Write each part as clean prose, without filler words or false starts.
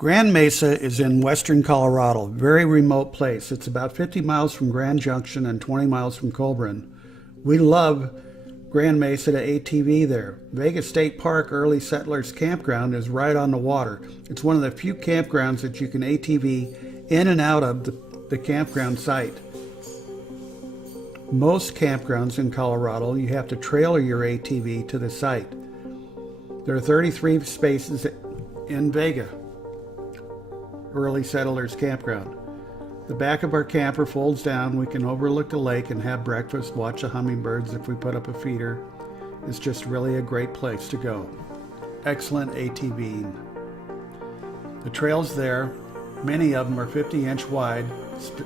Grand Mesa is in western Colorado, very remote place. It's about 50 miles from Grand Junction and 20 miles from Colburn. We love Grand Mesa to ATV there. Vega State Park Early Settlers Campground is right on the water. It's one of the few campgrounds that you can ATV in and out of the campground site. Most campgrounds in Colorado, you have to trailer your ATV to the site. There are 33 spaces in Vega Early Settlers Campground. The back of our camper folds down. We can overlook the lake and have breakfast, watch the hummingbirds if we put up a feeder. It's just really a great place to go. Excellent ATVing. The trails there, many of them are 50-inch wide,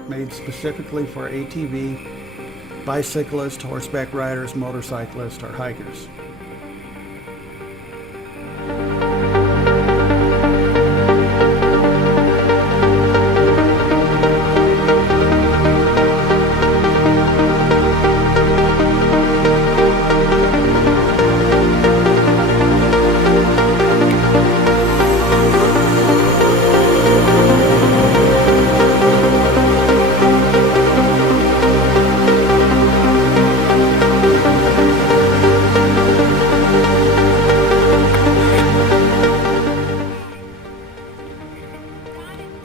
made specifically for ATV, bicyclists, horseback riders, motorcyclists, or hikers.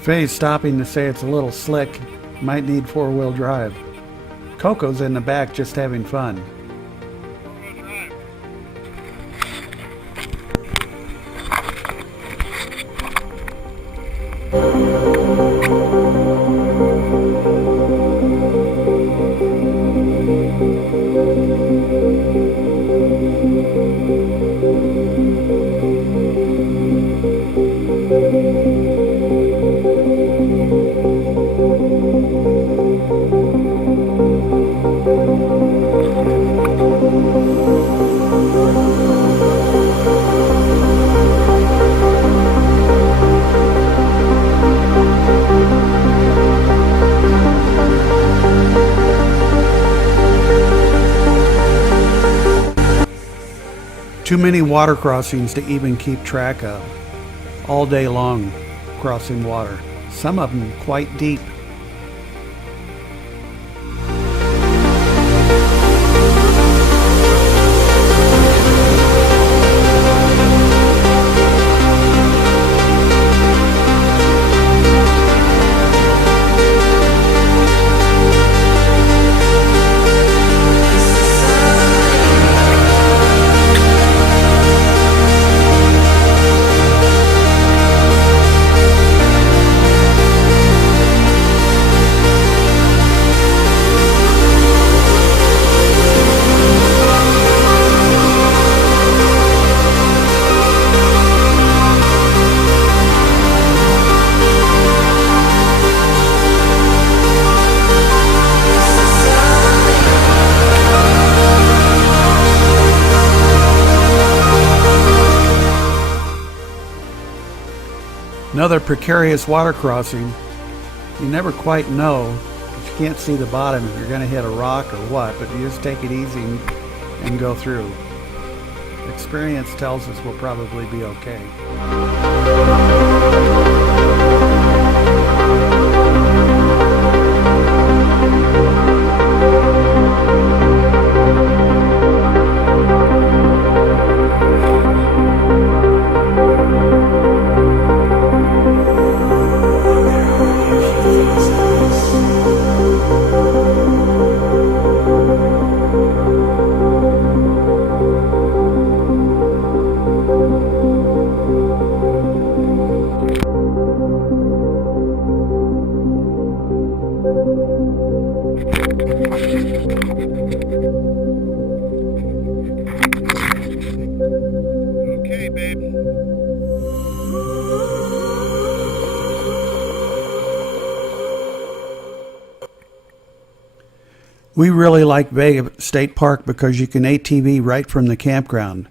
Faye's stopping to say it's a little slick, might need four-wheel drive. Coco's in the back just having fun. Too many water crossings to even keep track of. All day long crossing water. Some of them quite deep. Another precarious water crossing. You never quite know, because you can't see the bottom if you're going to hit a rock or what, but you just take it easy and go through. Experience tells us we'll probably be okay. Okay, babe. We really like Vega State Park because you can ATV right from the campground.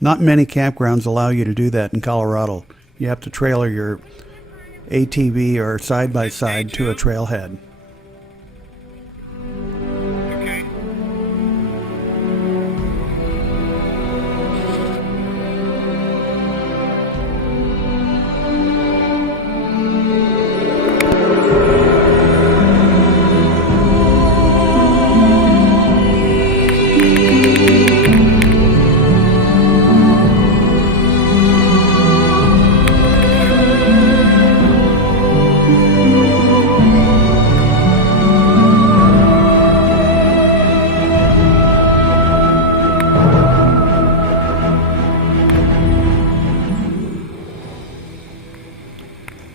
Not many campgrounds allow you to do that in Colorado. You have to trailer your ATV or side-by-side to a trailhead. Okay.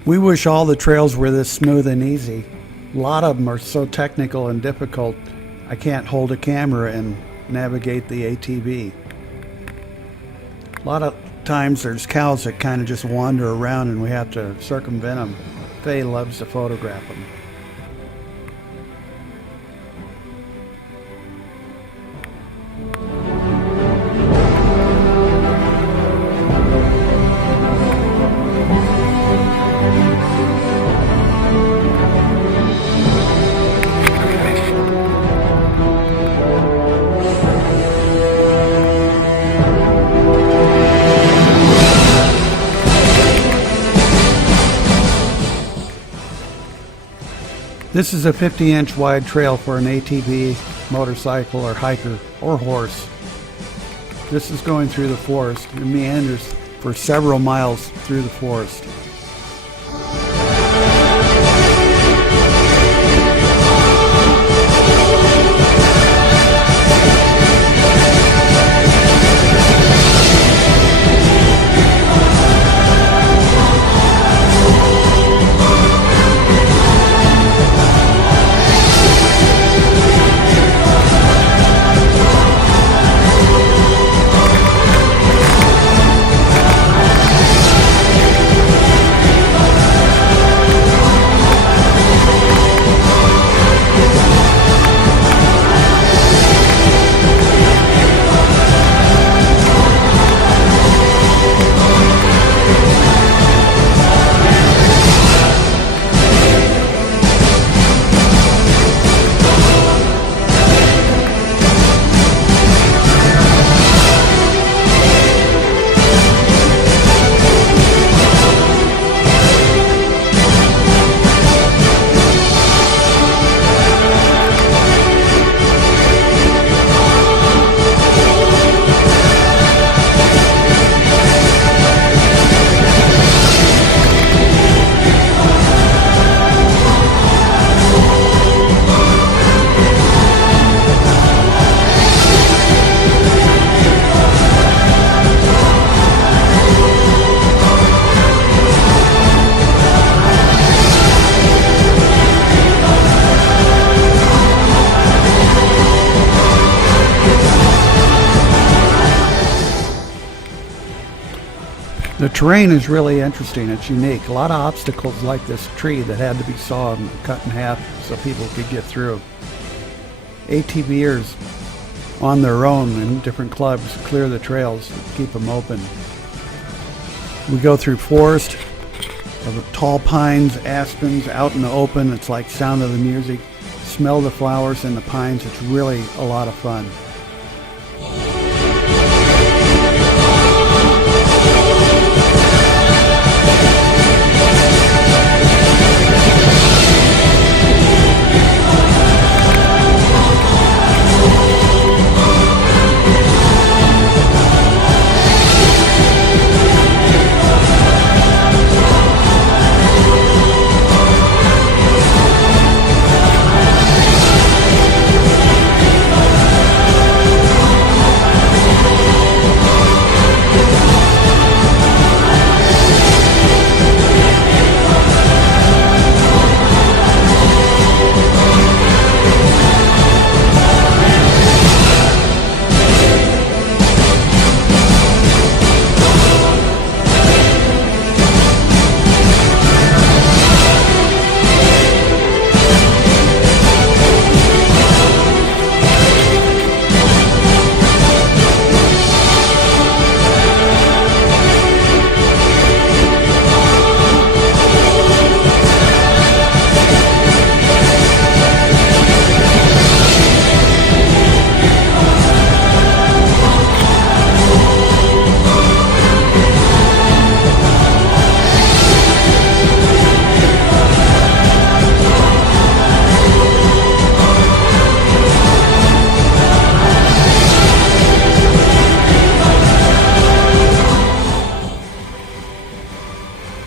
We wish all the trails were this smooth and easy. A lot of them are so technical and difficult, I can't hold a camera and navigate the ATV. A lot of times there's cows that kind of just wander around and we have to circumvent them. Faye loves to photograph them. This is a 50-inch wide trail for an ATV, motorcycle, or hiker, or horse. This is going through the forest. It meanders for several miles through the forest. The terrain is really interesting. It's unique. A lot of obstacles like this tree that had to be sawed and cut in half so people could get through. ATVers on their own in different clubs clear the trails, keep them open. We go through forest of tall pines, aspens, out in the open. It's like Sound of the Music. Smell the flowers and the pines. It's really a lot of fun.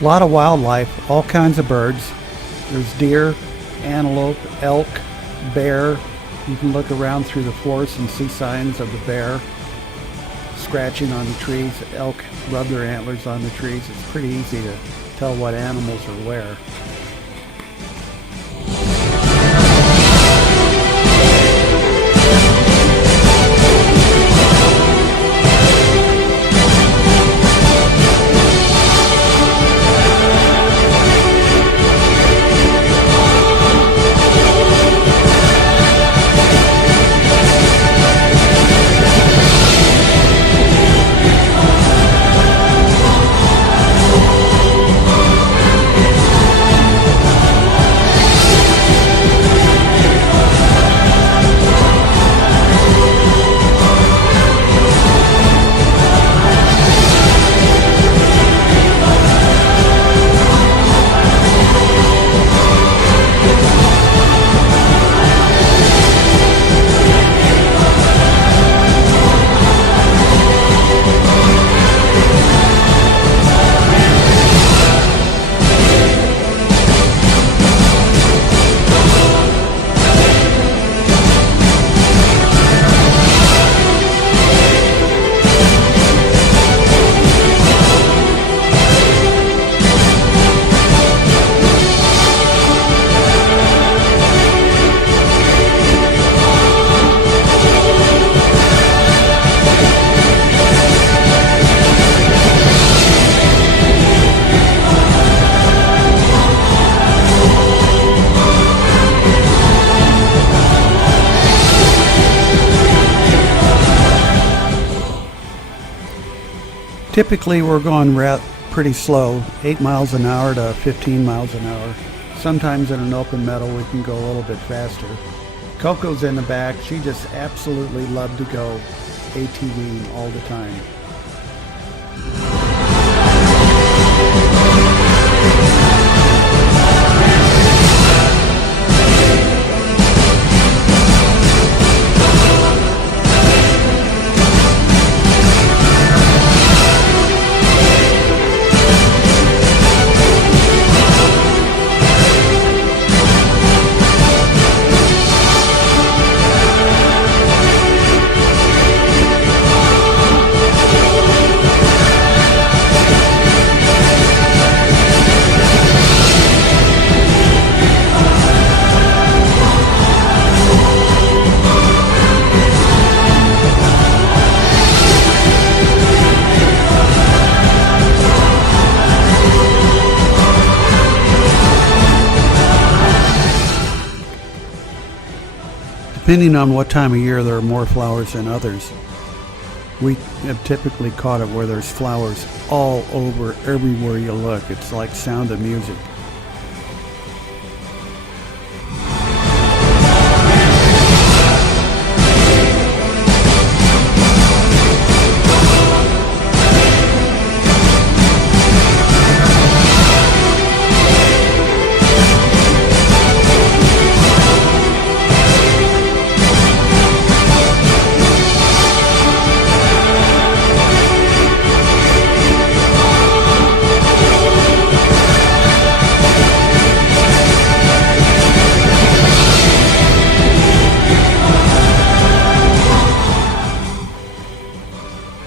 A lot of wildlife, all kinds of birds. There's deer, antelope, elk, bear. You can look around through the forest and see signs of the bear scratching on the trees. Elk rub their antlers on the trees. It's pretty easy to tell what animals are where. Typically we're going pretty slow, 8 miles an hour to 15 miles an hour. Sometimes in an open meadow we can go a little bit faster. Coco's in the back. She just absolutely loved to go ATVing all the time. Depending on what time of year, there are more flowers than others. We have typically caught it where there's flowers all over, everywhere you look. It's like Sound of Music.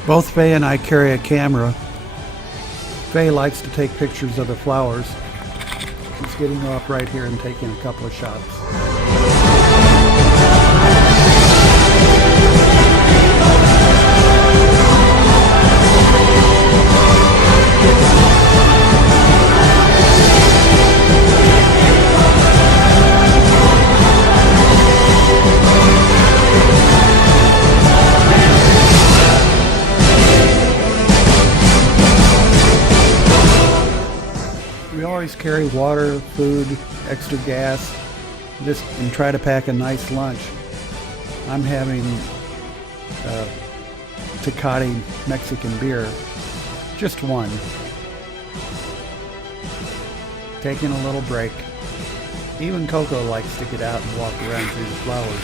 Both Faye and I carry a camera. Faye likes to take pictures of the flowers. She's getting off right here and taking a couple of shots. We always carry water, food, extra gas, and try to pack a nice lunch. I'm having Tecate Mexican beer, just one. Taking a little break. Even Coco likes to get out and walk around through the flowers.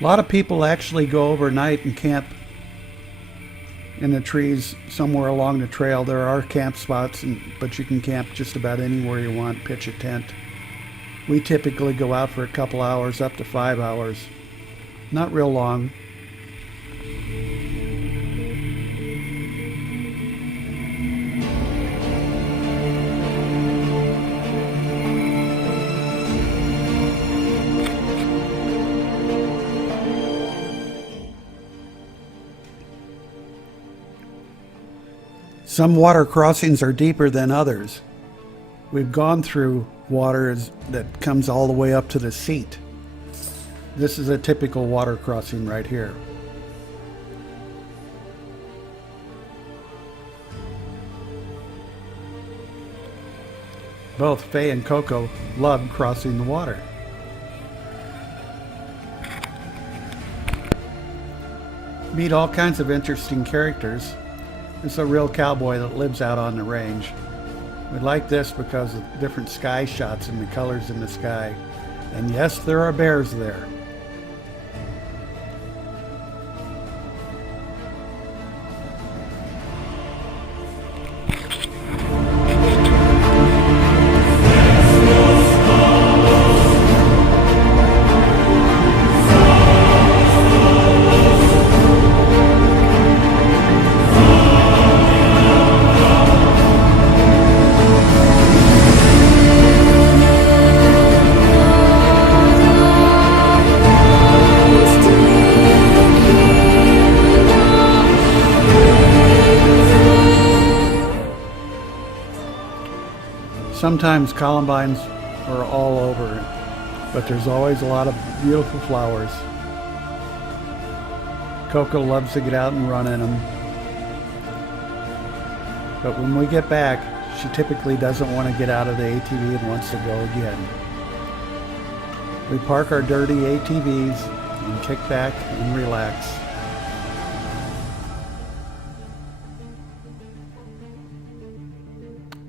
A lot of people actually go overnight and camp in the trees somewhere along the trail. There are camp spots, but you can camp just about anywhere you want, pitch a tent. We typically go out for a couple hours, up to 5 hours. Not real long. Some water crossings are deeper than others. We've gone through water that comes all the way up to the seat. This is a typical water crossing right here. Both Faye and Coco love crossing the water. Meet all kinds of interesting characters. It's a real cowboy that lives out on the range. We like this because of different sky shots and the colors in the sky. And yes, there are bears there. Sometimes columbines are all over, but there's always a lot of beautiful flowers. Coco loves to get out and run in them. But when we get back, she typically doesn't want to get out of the ATV and wants to go again. We park our dirty ATVs and kick back and relax.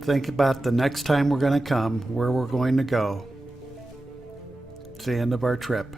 Think about the next time we're going to come, where we're going to go. It's the end of our trip.